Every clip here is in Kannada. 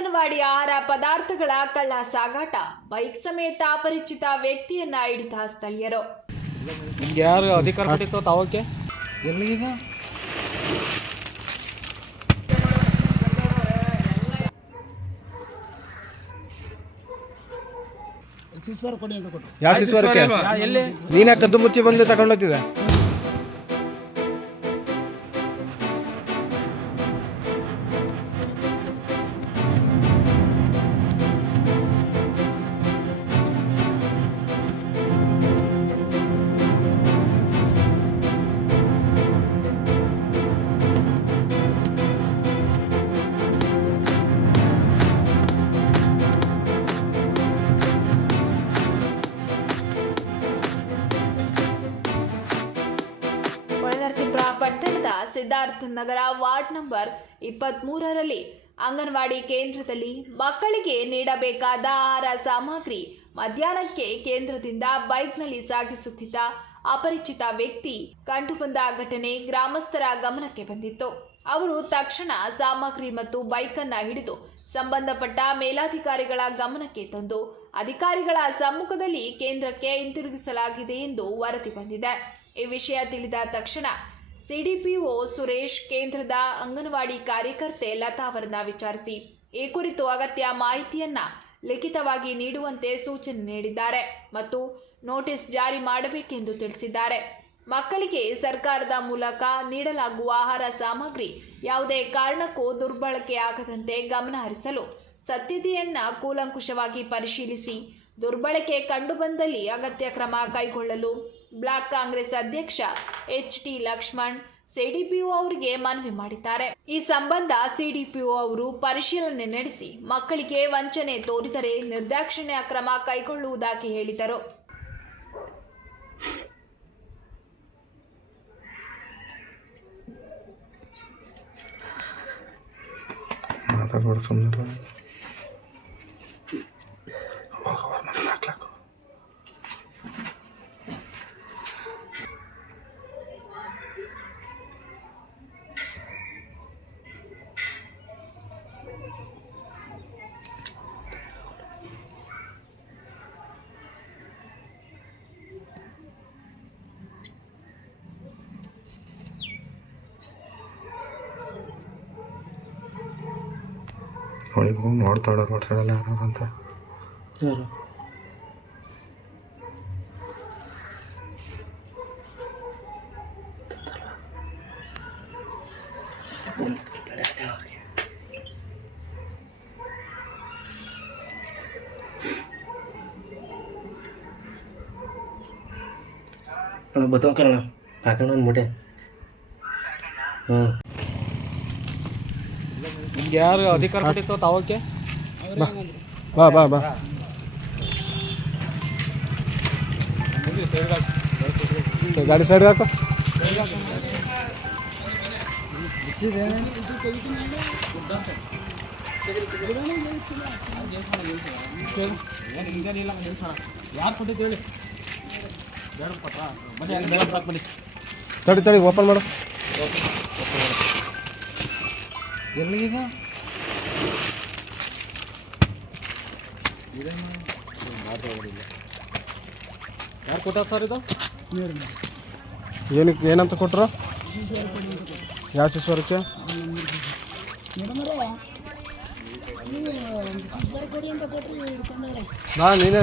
ಅಂಗನವಾಡಿ ಆಹಾರ ಪದಾರ್ಥಗಳ ಕಳ್ಳ ಸಾಗಾಟ. ಬೈಕ್ ಸಮೇತ ಅಪರಿಚಿತ ವ್ಯಕ್ತಿಯನ್ನ ಹಿಡಿದ ಸ್ಥಳೀಯರು. ನಿಮ್ಗೆ ಯಾರು ಅಧಿಕಾರ ಕೊಟ್ಟಿತ್ತು ತಾವಕ್ಕೆ ಎಲ್ಲಿಗೀಗ ಶಿಶ್ವಾರ ಕೊಡಿ ಅಂತ ಕೊಟ್ಟು ಯಾವ ಶಿಶ್ವರಕ್ಕೆ? ಎಲ್ಲಿ ನೀನೇ ಕದ್ದು ಮುಚ್ಚಿ ಬಂದು ತಗೊಂಡೋಗ್ತಿದ್ದೆ. ಪಟ್ಟಣದ ಸಿದ್ಧಾರ್ಥ ನಗರ ವಾರ್ಡ್ ನಂಬರ್ ಇಪ್ಪತ್ತ್ ಮೂರರಲ್ಲಿ ಅಂಗನವಾಡಿ ಕೇಂದ್ರದಲ್ಲಿ ಮಕ್ಕಳಿಗೆ ನೀಡಬೇಕಾದ ಆಹಾರ ಸಾಮಗ್ರಿ ಮಧ್ಯಾಹ್ನಕ್ಕೆ ಕೇಂದ್ರದಿಂದ ಬೈಕ್ನಲ್ಲಿ ಸಾಗಿಸುತ್ತಿದ್ದ ಅಪರಿಚಿತ ವ್ಯಕ್ತಿ ಕಂಡುಬಂದ ಘಟನೆ ಗ್ರಾಮಸ್ಥರ ಗಮನಕ್ಕೆ ಬಂದಿತ್ತು. ಅವರು ತಕ್ಷಣ ಸಾಮಗ್ರಿ ಮತ್ತು ಬೈಕನ್ನು ಹಿಡಿದು ಸಂಬಂಧಪಟ್ಟ ಮೇಲಾಧಿಕಾರಿಗಳ ಗಮನಕ್ಕೆ ತಂದು ಅಧಿಕಾರಿಗಳ ಸಮ್ಮುಖದಲ್ಲಿ ಕೇಂದ್ರಕ್ಕೆ ಹಿಂತಿರುಗಿಸಲಾಗಿದೆ ಎಂದು ವರದಿ ಬಂದಿದೆ. ಈ ವಿಷಯ ತಿಳಿದ ತಕ್ಷಣ ಸಿಡಿಪಿಒ ಸುರೇಶ್, ಕೇಂದ್ರದ ಅಂಗನವಾಡಿ ಕಾರ್ಯಕರ್ತೆ ಲತಾ ಅವರನ್ನ ವಿಚಾರಿಸಿ. ಈ ಕುರಿತು ಅಗತ್ಯ ಮಾಹಿತಿಯನ್ನ ಲಿಖಿತವಾಗಿ ನೀಡುವಂತೆ ಸೂಚನೆ ನೀಡಿದ್ದಾರೆ ಮತ್ತು ನೋಟಿಸ್ ಜಾರಿ ಮಾಡಬೇಕೆಂದು ತಿಳಿಸಿದ್ದಾರೆ. ಮಕ್ಕಳಿಗೆ ಸರ್ಕಾರದ ಮೂಲಕ ನೀಡಲಾಗುವ ಆಹಾರ ಸಾಮಗ್ರಿ ಯಾವುದೇ ಕಾರಣಕ್ಕೂ ದುರ್ಬಳಕೆ ಆಗದಂತೆ ಗಮನ ಹರಿಸಲು ಕೂಲಂಕುಷವಾಗಿ ಪರಿಶೀಲಿಸಿ. ದುರ್ಬಳಕೆ ಕಂಡುಬಂದಲ್ಲಿ ಅಗತ್ಯ ಕ್ರಮ ಕೈಗೊಳ್ಳಲು ಬ್ಲಾಕ್ ಕಾಂಗ್ರೆಸ್ ಅಧ್ಯಕ್ಷ ಎಚ್ ಟಿ ಲಕ್ಷ್ಮಣ್ ಸಿಡಿಪಿಒ ಅವರಿಗೆ ಮನವಿ ಮಾಡಿದ್ದಾರೆ. ಈ ಸಂಬಂಧ ಸಿಡಿಪಿಒ ಅವರು ಪರಿಶೀಲನೆ ನಡೆಸಿ ಮಕ್ಕಳಿಗೆ ವಂಚನೆ ತೋರಿದರೆ ನಿರ್ದಾಕ್ಷಿಣ್ಯ ಕ್ರಮ ಕೈಗೊಳ್ಳುವುದಾಗಿ ಹೇಳಿದರು. ಅವಳಿಗೆ ಹೋಗಿ ನೋಡ್ತಾಳವ್ರು ಒಟ್ಟಾಡಲ್ಲ ಯಾರು ಅಂತ. ಯಾರು? ಮುಟೆ ಹ್ಞೂ ಯಾರು ಅಧಿಕಾರ ಕೊಟ್ಟಿತ್ತು ತಾವಕ್ಕೆ? ಬಾ. ಬಾ ಬಾ ಗಾಡಿ ಸೈಡ್ ಹಾಕು. ತಡಿ ತಡಿ ಓಪನ್ ಮಾಡು. ಎಲ್ಲಿಗೀಗ ಯಾರು ಕೊಟ್ಟಾರ ಸರ್ ಇದು? ಏನಕ್ಕೆ ಏನಂತ ಕೊಟ್ರು? ಯಾವ ನಾ ಬಾ ನೀನೇ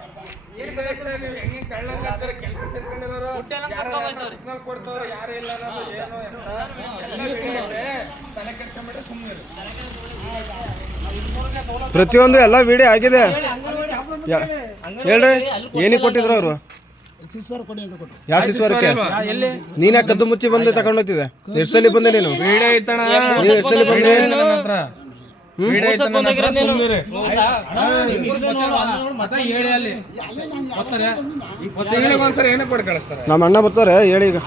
ಪ್ರತಿಯೊಂದು ಎಲ್ಲ ವಿಡಿಯೋ ಆಗಿದೆ. ಹೇಳ್ರಿ ಏನಿಗೆ ಕೊಟ್ಟಿದ್ರು ಅವರು? ಯಾವ ಶಿಸ್ವರಕ್ಕೆ? ಎಲ್ಲಿ? ನೀನೇ ಕದ್ದು ಮುಚ್ಚಿ ಬಂದು ತಗೊಂಡೋಗ್ತಿದ್ದೆ? ಎಷ್ಟು ಸಲ ಬಂದೆ ನೀನು? ಎಷ್ಟು ಸಲ ಬಂದ್ರಿ? ನಮ್ಮ ಅಣ್ಣ ಬರ್ತಾರೆ ಹೇಳಿ ಈಗ.